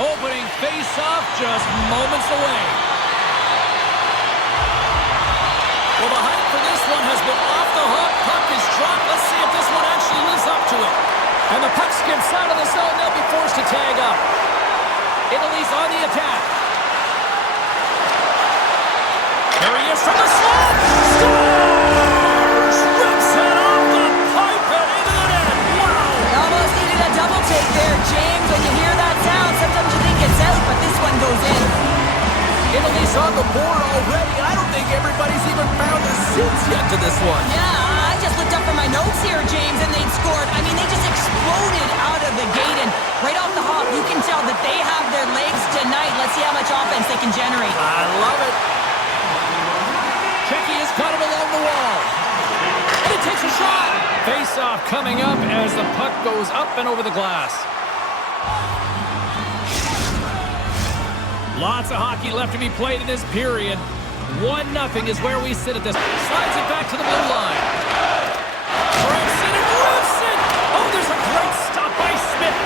Opening face-off just moments away. Well, the hype for this one has been off the hook. Puck is dropped. Let's see if this one actually lives up to it. And the puck skips out of the zone. They'll be forced to tag up. Italy's on the attack. There he is from the slot. Scores! Rips it off the pipe and into the net. Wow! They almost needed a double take there, James. When you hear that sound, sometimes you think it's out, but this one goes in. Italy's on the board already. I don't think everybody's even found their seats yet to this one. Yeah, I just looked up from my notes here, James, and they'd scored. I mean, they just exploded out of the gate, and right off the hop, you can tell that they have their legs tonight. Let's see how much offense they can generate. I love it. Czechia has got it along the wall. And it takes a shot. Face-off coming up as the puck goes up and over the glass. Lots of hockey left to be played in this period. 1-0 is where we sit at this. Slides it back to the blue line. Breaks it and rips it. Oh, there's a great stop by Smith.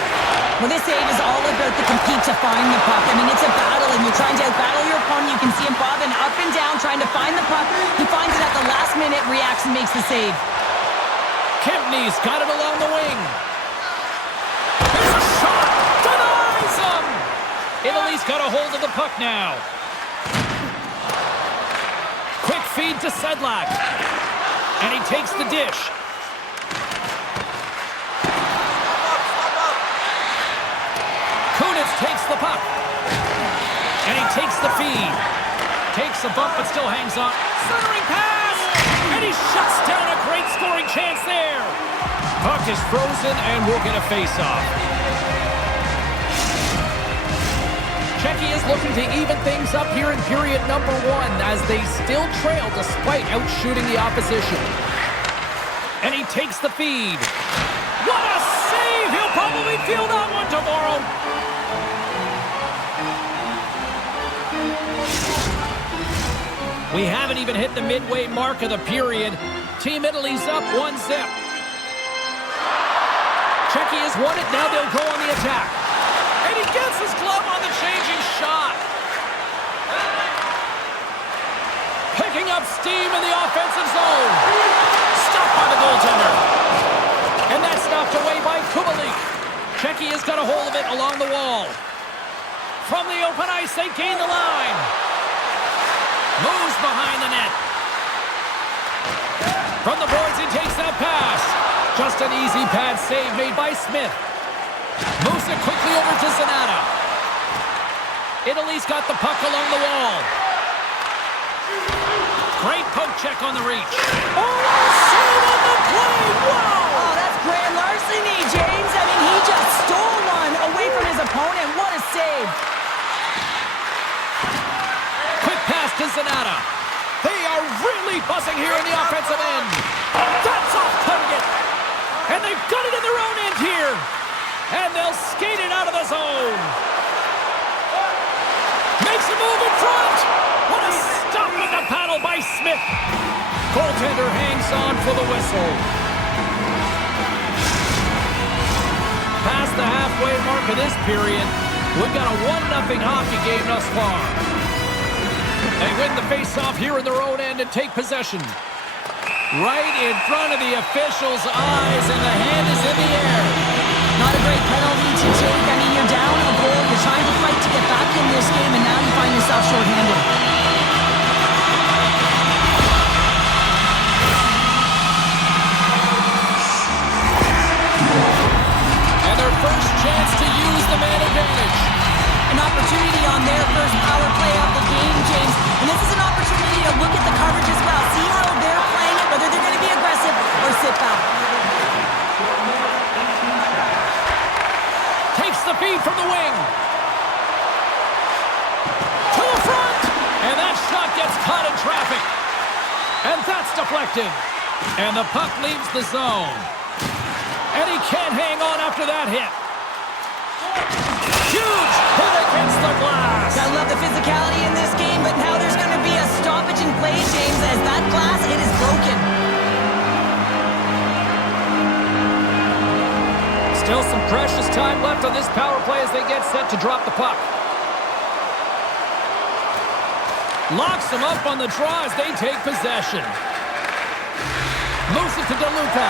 Well, this save is all about the compete to find the puck. I mean, it's a battle, and you're trying to outbattle your opponent. You can see him bobbing up and down, trying to find the puck. He finds it at the last minute, reacts and makes the save. Kempney's got it along the wing. There's a shot. Denies him. Italy's got a hold of the puck now. Quick feed to Sedlak. And he takes the dish. Kunitz takes the puck. And he takes the feed. Takes a bump but still hangs on. Centering pass! And he shuts down a great scoring chance there. Puck is frozen and we'll get a face-off. Czechia is looking to even things up here in period number 1 as they still trail despite outshooting the opposition. And he takes the feed. What a save! He'll probably feel that one tomorrow. We haven't even hit the midway mark of the period. Team Italy's up 1-0. Czechia's won it. Now they'll go on the attack. And he gets his glove on the changing shot. Picking up steam in the offensive zone. Stopped by the goaltender. And that's knocked away by Kubalik. Czechia's got a hold of it along the wall. From the open ice, they gain the line. Moves behind the net. From the boards, he takes that pass. Just an easy pad save made by Smith. Moves it quickly over to Zanata. Italy's got the puck along the wall. Great poke check on the reach. Oh, save on the play! Wow! Oh, that's grand larceny, James. I mean, he just stole one away from his opponent. What a save. Quick pass to Zanata. They are really buzzing here in the offensive end. That's off target. And they've got it in their own end here. And they'll skate it out of the zone. Makes a move in front. What a stop with the paddle by Smith. Goaltender hangs on for the whistle. Past the halfway mark of this period, we've got a 1-0 hockey game thus far. They win the face-off here in their own end and take possession. Right in front of the officials' eyes, and the hand is in the air. Not a great penalty to take. I mean, you're down a goal. You're trying to fight to get back in this game, and now you find yourself shorthanded. And their first chance to use the man advantage. An opportunity on their first power play of the game, James. And this is an opportunity to look at the coverage as well. See how they're playing it, whether they're going to be aggressive or sit back. Takes the feed from the wing. To the front. And that shot gets caught in traffic. And that's deflected. And the puck leaves the zone. And he can't hang on after that hit. Huge hit against the glass. I love the physicality in this game, but now there's going to be a stoppage in play, James, as that glass, it is broken. Still some precious time left on this power play as they get set to drop the puck. Locks them up on the draw as they take possession. Moves it to DeLuca.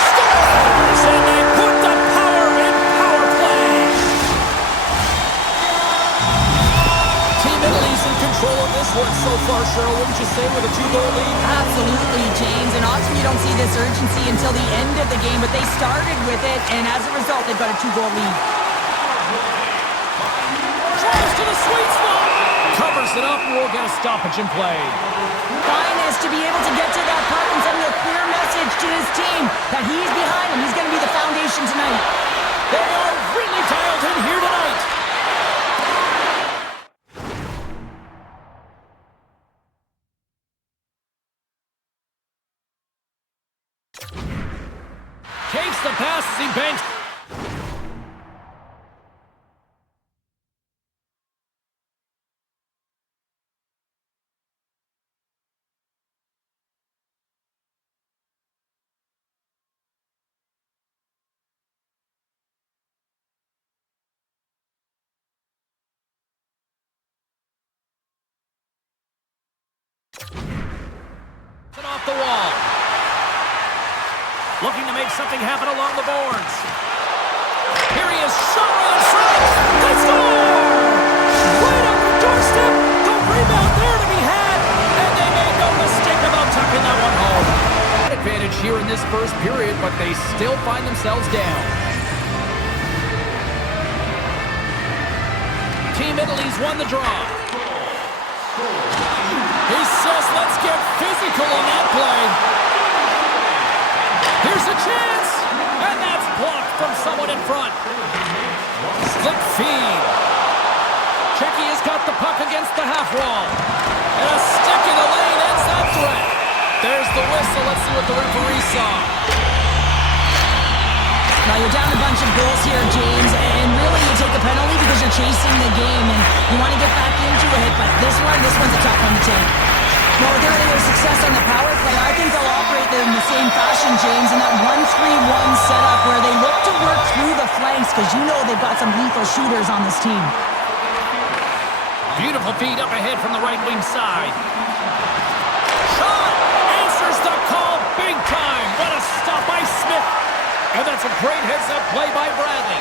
Scores! And they put the power in power play. Team Italy's in control of this one so far, Cheryl, wouldn't you say, with a 2-goal lead? Absolutely, James. And often you don't see this urgency until the end of the game, but they started with it, and as a result, they've got a 2-goal lead. Drives to the sweet spot. Covers it up, and we'll get a stoppage in play. Finest to be able to get to that puck and send a clear message to his team that he's behind him. He's going to be the foundation tonight. They are really dialed in here tonight. Takes the pass as he banks. Off the wall. Looking to make something happen along the boards. Here he is, shot right in front. They score! Right on the doorstep. The rebound there to be had. And they made no mistake about tucking that one home. Advantage here in this first period, but they still find themselves down. Team Italy's won the draw. He says, let's get physical on that play. Here's a chance. And that's blocked from someone in front. Slick feed. Checky has got the puck against the half wall. And a stick in the lane ends that threat. There's the whistle. Let's see what the referee saw. Now you're down a bunch of goals here, James, and really you take a penalty because you're chasing the game and you want to get back into it, but this one's a tough one to take. Well, with their success on the power play, I think they'll operate in the same fashion, James, in that 1-3-1 setup where they look to work through the flanks because you know they've got some lethal shooters on this team. Beautiful feed up ahead from the right wing side. Shot! Answers the call big time. What a stop by Smith. And that's a great heads-up play by Bradley.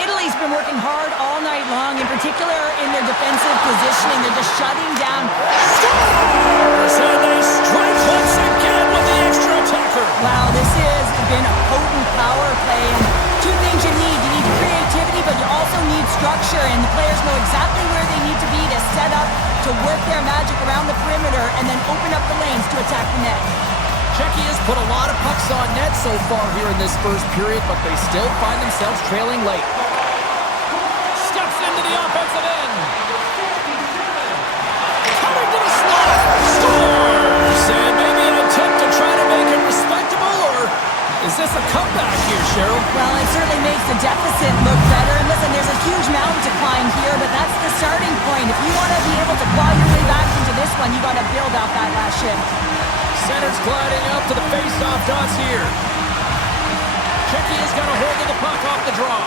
Italy's been working hard all night long, in particular in their defensive positioning. They're just shutting down. Scores! And they strike once again with the extra attacker. Wow, this has been a potent power play. And two things you need. You need creativity, but you also need structure. And the players know exactly where they need to be to set up, to work their magic around the perimeter, and then open up the lanes to attack the net. Czechia has put a lot of pucks on net so far here in this first period, but they still find themselves trailing late. Steps into the offensive end. Coming to the slot. Scores! And maybe an attempt to try to make it respectable, or is this a comeback here, Cheryl? Well, it certainly makes the deficit look better. And listen, there's a huge mountain to climb here, but that's the starting point. If you want to be able to claw your way back into this one, you got to build out that last shift. Center's gliding up to the face-off dots here. Czechia's got a hold of the puck off the draw.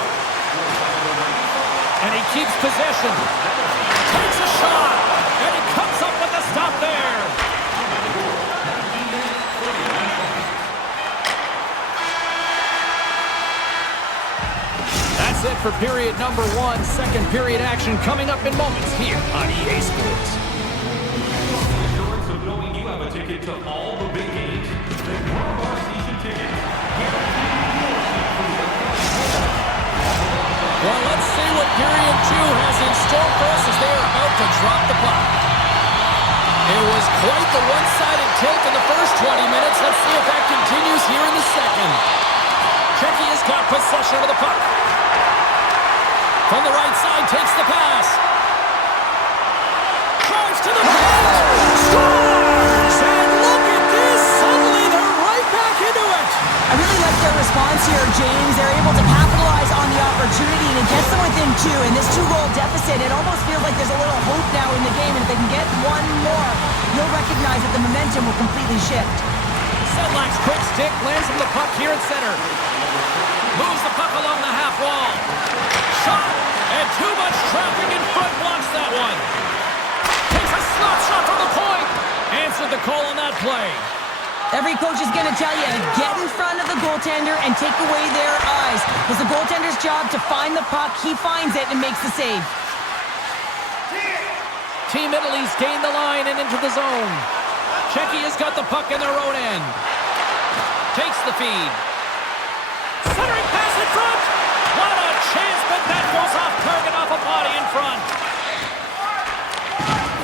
And he keeps possession. Takes a shot. And he comes up with the stop there. That's it for period number one. Second period action coming up in moments here on EA Sports. Ticket to all the big games. Then grab our season tickets. Well, let's see what period two has in store for us as they are about to drop the puck. It was quite the one-sided tilt in the first 20 minutes. Let's see if that continues here in the second. Czechia's got possession of the puck. From the right side, takes the pass. Drives to the net. Scores! And look at this. Suddenly they're right back into it. I really like their response here, James. They're able to capitalize on the opportunity and it gets them within two. And this two-goal deficit, it almost feels like there's a little hope now in the game. And if they can get one more, you'll recognize that the momentum will completely shift. Sedlak's quick stick lands him the puck here at center. Moves the puck along the half wall. Shot, and too much traffic in front blocks that one. Takes a slap shot from the point. Answered the call on that play. Every coach is going to tell you, get in front of the goaltender and take away their eyes. It's the goaltender's job to find the puck. He finds it and makes the save. Team Italy's gained the line and into the zone. Czechia has got the puck in their own end. Takes the feed. Centering pass in front. What a chance, but that goes off target off a body in front.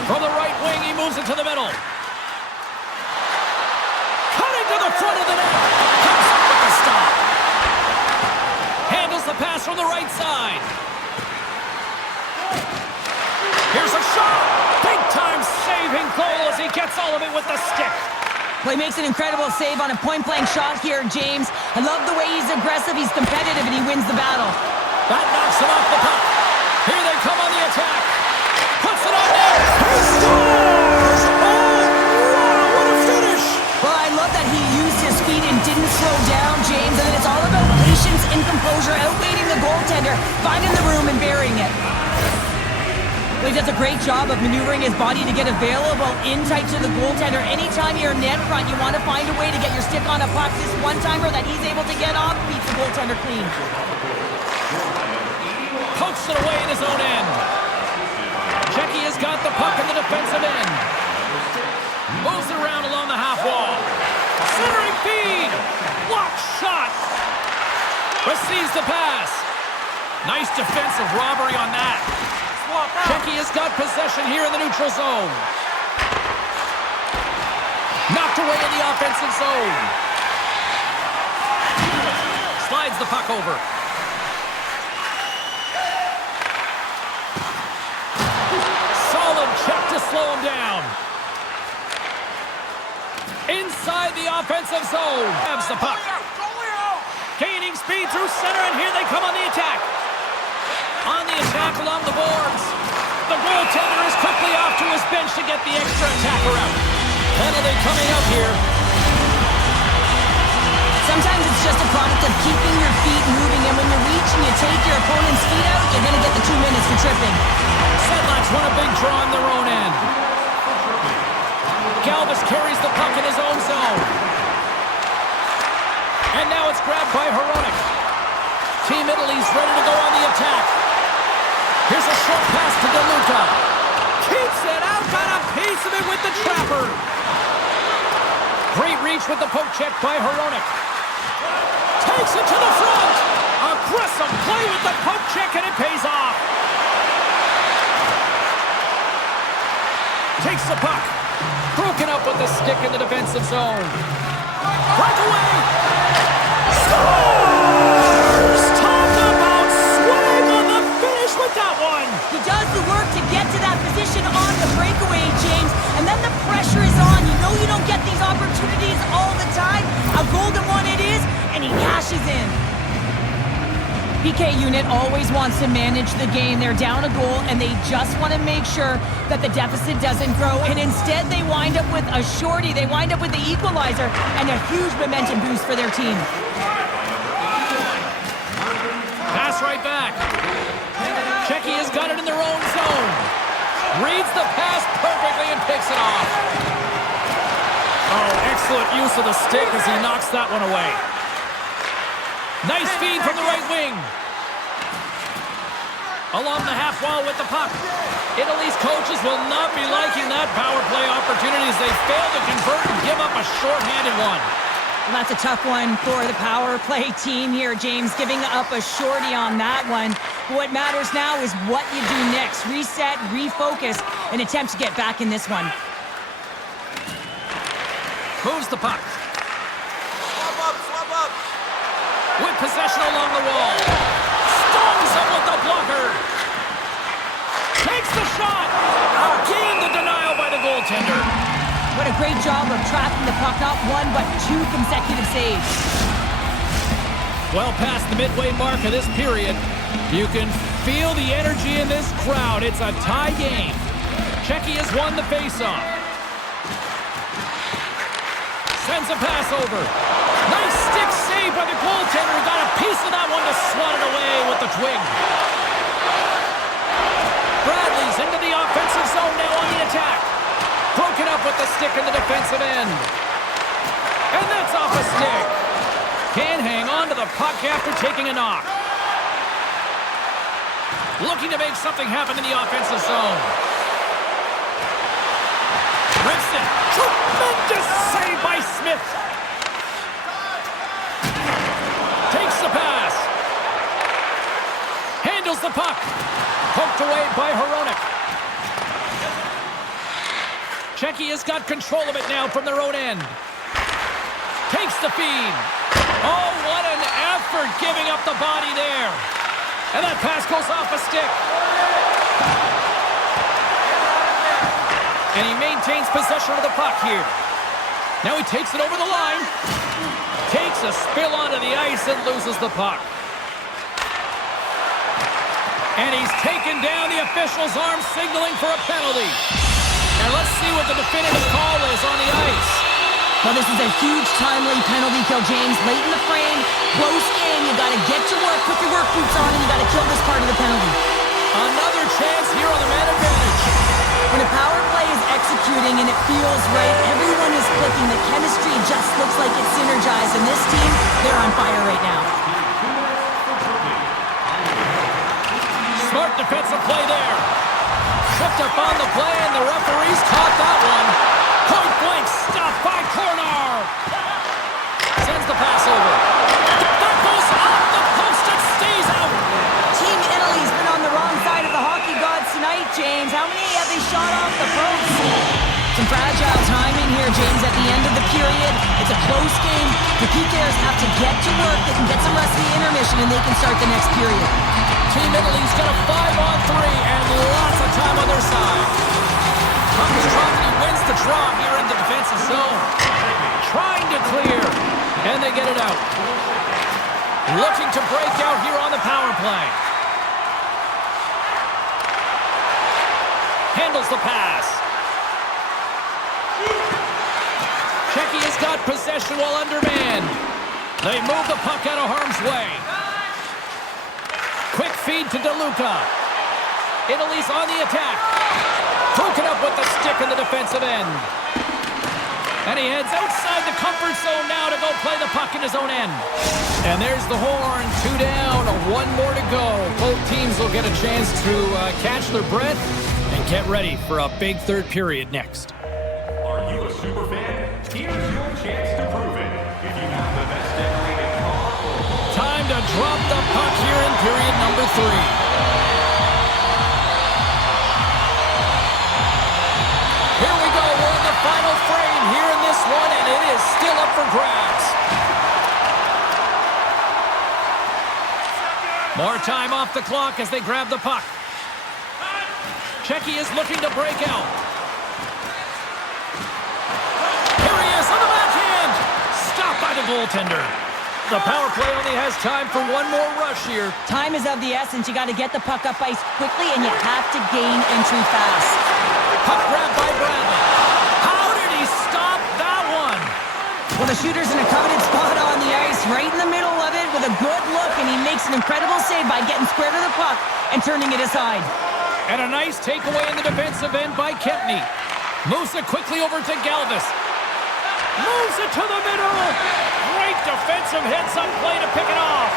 From the right wing, he moves it to the middle. Cutting to the front of the net. Comes up with the stop. Handles the pass from the right side. Here's a shot. Big-time saving goal as he gets all of it with the stick. Well, he makes an incredible save on a point-blank shot here, James. I love the way he's aggressive, he's competitive, and he wins the battle. That knocks him off the puck. Here they come on the attack. Puts it on net. He scores! Oh, wow, what a finish! Well, I love that he used his feet and didn't slow down, James. And it's all about patience and composure, outweighing the goaltender, finding the room and burying it. Well, he does a great job of maneuvering his body to get available in tight to the goaltender. Anytime you're net front, you want to find a way to get your stick on a puck. This one-timer that he's able to get off beats the goaltender clean. Pokes it away in his own end. Czechia has got the puck in the defensive end. Moves it around along the half wall. Centering feed. Block shot. Receives the pass. Nice defensive robbery on that. Czechia has got possession here in the neutral zone. Knocked away in the offensive zone. Slides the puck over. Solid check to slow him down. Inside the offensive zone. Grabs the puck. Gaining speed through center, and here they come on the attack. On the attack along the boards. The goaltender is quickly off to his bench to get the extra attacker out. Penalty coming up here. Sometimes it's just a product of keeping your feet moving, and when you reach and you take your opponent's feet out, you're going to get the 2 minutes for tripping. Sedlac's won a big draw on their own end. Galvis carries the puck in his own zone. And now it's grabbed by Hronek. Team Italy's ready to go on the attack. Here's a short pass to DeLuca. Keeps it out, got a piece of it with the trapper. Great reach with the poke check by Hronek. Takes it to the front. Aggressive play with the poke check, and it pays off. Takes the puck. Broken up with the stick in the defensive zone. Breakaway. Scores! Talk about swag on the finish with that one. He does the work to get to that position on the breakaway, James, and then the pressure is on. You know you don't get these opportunities all the time. A golden one it is, and he cashes in. PK unit always wants to manage the game. They're down a goal, and they just want to make sure that the deficit doesn't grow. And instead, they wind up with a shorty. They wind up with the equalizer and a huge momentum boost for their team. Pass right back. Czechia's got it in their own zone. Reads the pass perfectly and picks it off. Oh, excellent use of the stick as he knocks that one away. Nice feed from the right wing. Along the half wall with the puck. Italy's coaches will not be liking that power play opportunity as they fail to convert and give up a short-handed one. Well, that's a tough one for the power play team here, James, giving up a shorty on that one. But what matters now is what you do next. Reset, refocus, and attempt to get back in this one. Moves the puck. Swap up. With possession along the wall. Stones him with the blocker. Takes the shot. Again, the denial by the goaltender. What a great job of trapping the puck. Not one, but 2 consecutive saves. Well past the midway mark of this period, you can feel the energy in this crowd. It's a tie game. Czechia's won the faceoff. Sends a pass over. Nice Stick save by the goaltender. Got a piece of that one to swat it away with the twig. Bradley's into the offensive zone now on the attack. Broken up with the stick in the defensive end. And that's off a stick. Can't hang on to the puck after taking a knock. Looking to make something happen in the offensive zone. Rips it. Tremendous save by Smith. Takes the pass. Handles the puck. Poked away by Hronek. Czechia has got control of it now from their own end. Takes the feed. Oh, what an effort giving up the body there. And that pass goes off a stick. And he maintains possession of the puck here. Now he takes it over the line. Takes a spill onto the ice and loses the puck. And he's taken down the official's arm, signaling for a penalty. Now let's see what the definitive call is on the ice. Well, this is a huge, timely penalty kill, James. Late in the frame, close game. You got to get to work, put your work boots on, and you got to kill this part of the penalty. Another chance here on the man advantage. When a power play is executing and it feels right, everyone is clicking. The chemistry just looks like it's synergized, and this team, they're on fire right now. Smart defensive play there. Tripped up on the play, and the referees caught that one. Point blank stop by Corner. Sends the pass over. That goes off the post and stays out. Team Italy's been on the wrong side of the hockey gods tonight, James. How many have they shot off the post? Some fragile timing here, James, at the end of the period. It's a close game. The PKers have to get to work. They can get some rest in the intermission, and they can start the next period. Team Italy's got a 5-on-3 and lots of time on their side. He wins the draw here in the defensive zone. Trying to clear, and they get it out. Looking to break out here on the power play. Handles the pass. Czechia's got possession while undermanned. They move the puck out of harm's way. Quick feed to DeLuca. Italy's on the attack. Broken up with the stick in the defensive end. And he heads outside the comfort zone now to go play the puck in his own end. And there's the horn. 2 down, 1 more to go. Both teams will get a chance to catch their breath and get ready for a big third period next. Are you a super fan? Here's your chance to prove it. If you have the best decorated car or time to drop the puck here in period number 3. Here we go. We're in the final frame here in this one, and it is still up for grabs. More time off the clock as they grab the puck. Czechia is looking to break out. Here he is on the backhand. Stopped by the goaltender. The power play only has time for 1 more rush here. Time is of the essence. You got to get the puck up ice quickly, and you have to gain entry fast. Puck grab by Bradley. How did he stop that one? Well, the shooter's in a coveted spot on the ice, right in the middle of it with a good look, and he makes an incredible save by getting square to the puck and turning it aside. And a nice takeaway in the defensive end by Kempney. Moves it quickly over to Galvis. Moves it to the middle. Great defensive heads-up play to pick it off.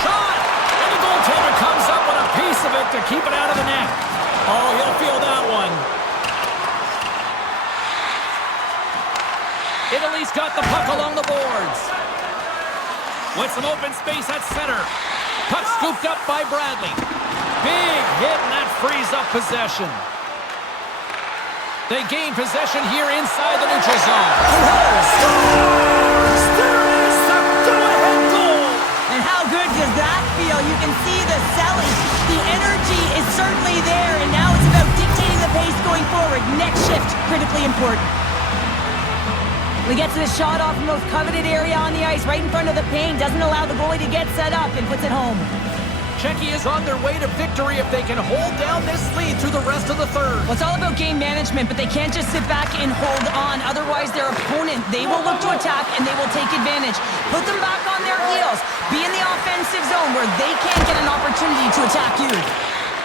Shot! And the goaltender comes up with a piece of it to keep it out of the net. Oh, he'll feel that one. Italy's got the puck along the boards. With some open space at center. Puck scooped up by Bradley. Big hit, and that frees up possession. They gain possession here inside the neutral zone. Scores! There is the go-ahead goal! And how good does that feel? You can see the selling. The energy is certainly there, and now it's about dictating the pace going forward. Next shift, critically important. We get to the shot off the most coveted area on the ice, right in front of the paint. Doesn't allow the goalie to get set up and puts it home. Czechia is on their way to victory if they can hold down this lead through the rest of the third. Well, it's all about game management, but they can't just sit back and hold on. Otherwise, their opponent, they will look to attack and they will take advantage. Put them back on their heels. Be in the offensive zone where they can't get an opportunity to attack you.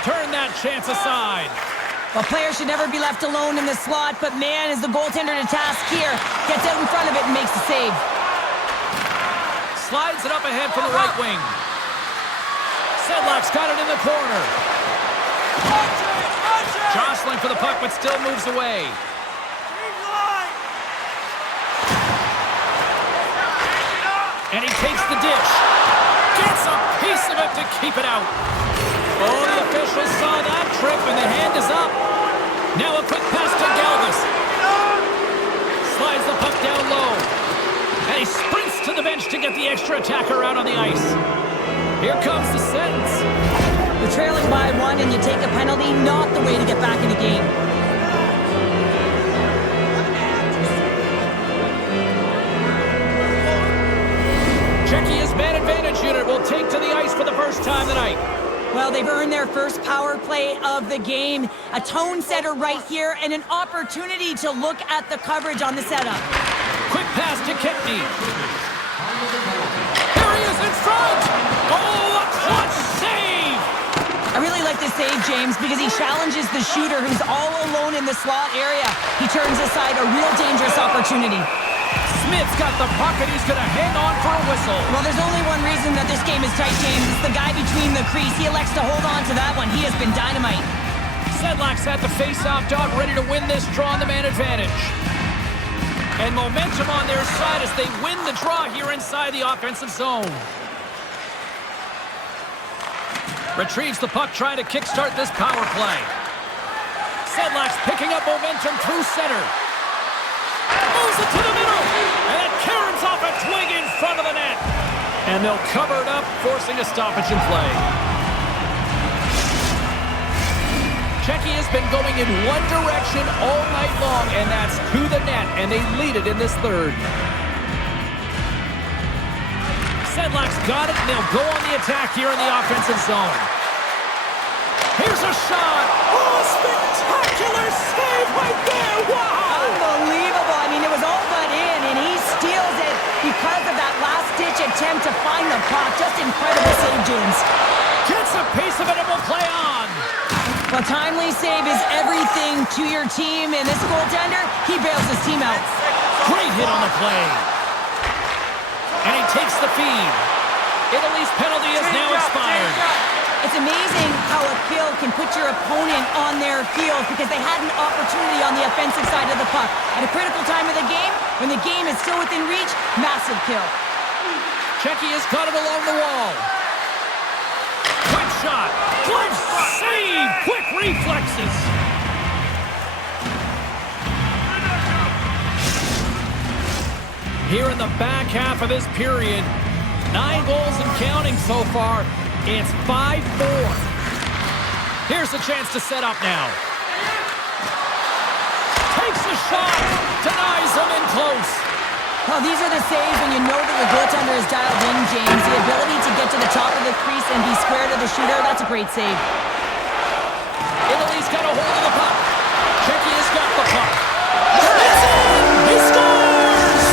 Turn that chance aside. Well, players should never be left alone in the slot, but man, is the goaltender to task here. Gets out in front of it and makes the save. Slides it up ahead from the right wing. Sedlak's got it in the corner. Jostling for the puck, but still moves away. And he takes the dish. Gets a piece of it to keep it out. Oh, the officials saw that trip, and the hand is up. Now a quick pass to Galvis. Slides the puck down low. And he sprints to the bench to get the extra attacker out on the ice. Here comes the sentence. You're trailing by one and you take a penalty, not the way to get back in the game. Czechia's man advantage unit will take to the ice for the first time tonight. Well, they've earned their first power play of the game. A tone setter right here and an opportunity to look at the coverage on the setup. Quick pass to Kempney. Here he is in front. Oh, a clutch save. I really like this save, James, because he challenges the shooter who's all alone in the slot area. He turns aside a real dangerous opportunity. Smith's got the puck and he's going to hang on for a whistle. Well, there's only one reason that this game is tight, James. It's the guy between the crease. He elects to hold on to that one. He has been dynamite. Sedlak's at the face-off dot, ready to win this draw on the man advantage. And momentum on their side as they win the draw here inside the offensive zone. Retrieves the puck, trying to kickstart this power play. Sedlak's picking up momentum through center. Moves it to the middle. And it caroms off a twig in front of the net. And they'll cover it up, forcing a stoppage in play. Czechia has been going in one direction all night long, and that's to the net, and they lead it in this third. Sedlak's got it, and they'll go on the attack here in the offensive zone. Here's a shot. Oh, spectacular save right there. Wow. Unbelievable. I mean, it was all but in, and he steals it because of that last-ditch attempt to find the puck. Just incredible save, James. Gets a piece of it and will play on. Well, timely save is everything to your team, and this goaltender, he bails his team out. Great hit on the play. And he takes the feed. Italy's penalty is now expired. It's amazing how a kill can put your opponent on their heels because they had an opportunity on the offensive side of the puck. At a critical time of the game, when the game is still within reach, massive kill. Czechia's got it along the wall. Quick shot. Glove save. Quick reflexes. Here in the back half of this period, 9 goals and counting so far. It's 5-4. Here's a chance to set up now. Takes a shot. Denies him in close. Well, these are the saves when you know that your goaltender is dialed in, James. The ability to get to the top of the crease and be square to the shooter, that's a great save. Italy's got a hold of the puck. Czechia's got the puck. It's in! He scores!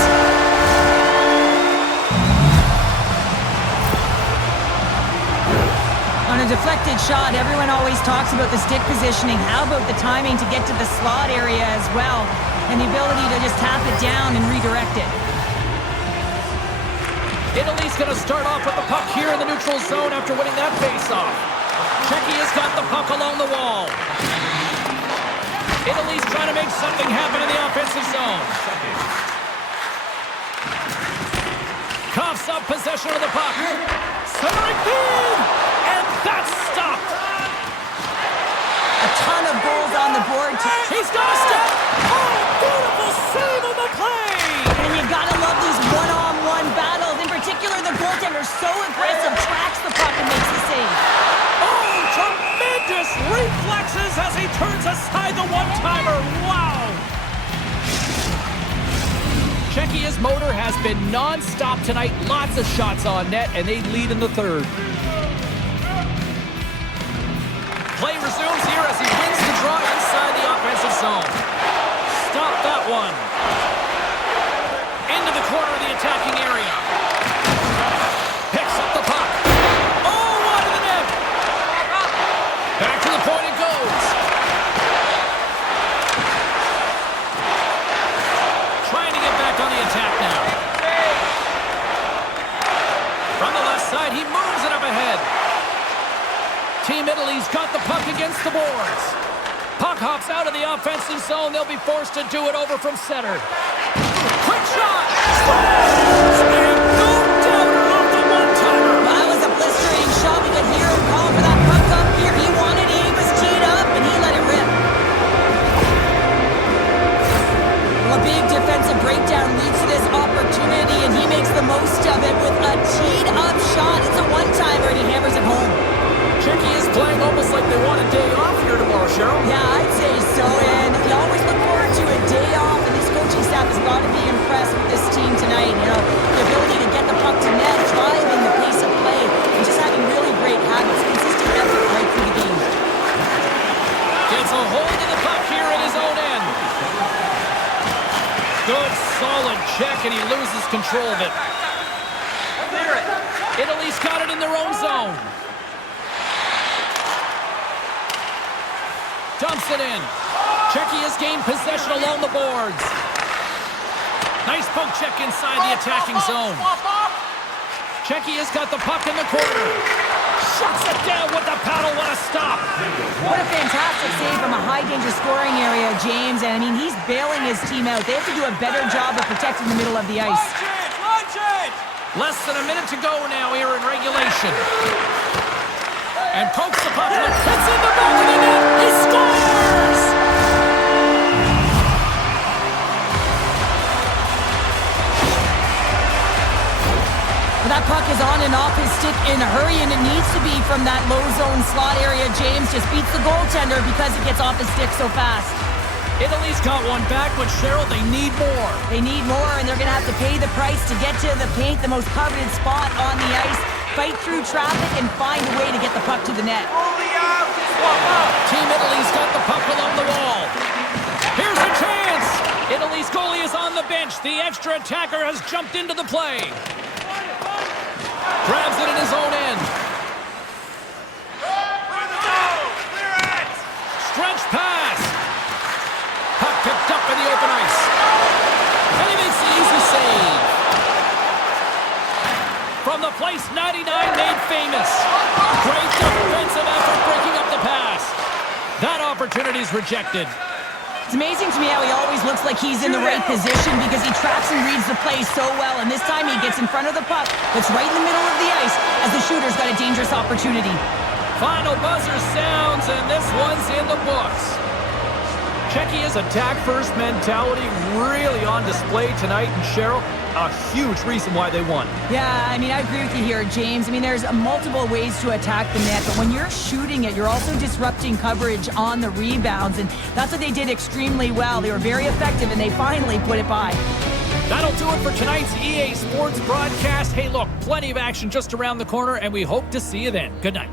On a deflected shot, everyone always talks about the stick positioning. How about the timing to get to the slot area as well? And the ability to just tap it down and redirect it. Italy's going to start off with the puck here in the neutral zone after winning that faceoff. Czechia's got the puck along the wall. Italy's trying to make something happen in the offensive zone. Coughs up possession of the puck. Centering feed! And that's stopped! A ton of goals on the board. He's got a step! Oh, beautiful save on the play! And you gotta love these one-on-one battles. In particular, the goaltender so aggressive, tracks the puck and makes the save. Oh, tremendous reflexes as he turns aside the one-timer. Wow! Czechia's motor has been non-stop tonight. Lots of shots on net, and they lead in the third. Team Italy's got the puck against the boards. Puck hops out of the offensive zone. They'll be forced to do it over from center. Quick shot! Scores! And no doubter of the one-timer. Well, that was a blistering shot. We could hear him call for that puck up here. He wanted it. He was teed up, and he let it rip. Well, a big defensive breakdown leads to this opportunity, and he makes the most of it with a teed-up shot. It's a one-timer, and he hammers it home. Czechia is playing almost like they want a day off here tomorrow, Cheryl. Yeah, I'd say so, and you always look forward to a day off, and this coaching staff has got to be impressed with this team tonight. You know, the ability to get the puck to net, driving the pace of play, and just having really great habits, consistent effort right through the game. Gets a hold of the puck here at his own end. Good, solid check, and he loses control of it. Italy's got it in their own zone. Dumps it in. Czechia's gained possession along the boards. Nice poke check inside the attacking zone. Czechia's got the puck in the corner. Shuts it down with the paddle. What a stop. What a fantastic save from a high-danger scoring area, James. And, I mean, he's bailing his team out. They have to do a better job of protecting the middle of the ice. Less than a minute to go now here in regulation. And pokes the puck. It's in the back of the net. He scores! Well, that puck is on and off his stick in a hurry, and it needs to be from that low zone slot area. James just beats the goaltender because it gets off his stick so fast. Italy's got one back, but Cheryl, they need more. They need more, and they're going to have to pay the price to get to the paint, the most coveted spot on the ice, fight through traffic, and find a way to get the puck to the net. Team Italy's got the puck along the wall. Here's a chance. Italy's goalie is on the bench. The extra attacker has jumped into the play. Grabs it in his own end. Stretch pass. Puck picked up in the open ice. And he makes the easy save. From the place 99 made famous. Great defensive effort breaking up the pass. That opportunity's rejected. It's amazing to me how he always looks like he's in the right position because he tracks and reads the play so well, and this time he gets in front of the puck that's right in the middle of the ice as the shooter's got a dangerous opportunity. Final buzzer sounds, and this one's in the books. Czechia's attack-first mentality really on display tonight, and Cheryl, a huge reason why they won. Yeah, I mean, I agree with you here, James. I mean, there's multiple ways to attack the net, but when you're shooting it, you're also disrupting coverage on the rebounds, and that's what they did extremely well. They were very effective, and they finally put it by. That'll do it for tonight's EA Sports broadcast. Hey, look, plenty of action just around the corner, and we hope to see you then. Good night.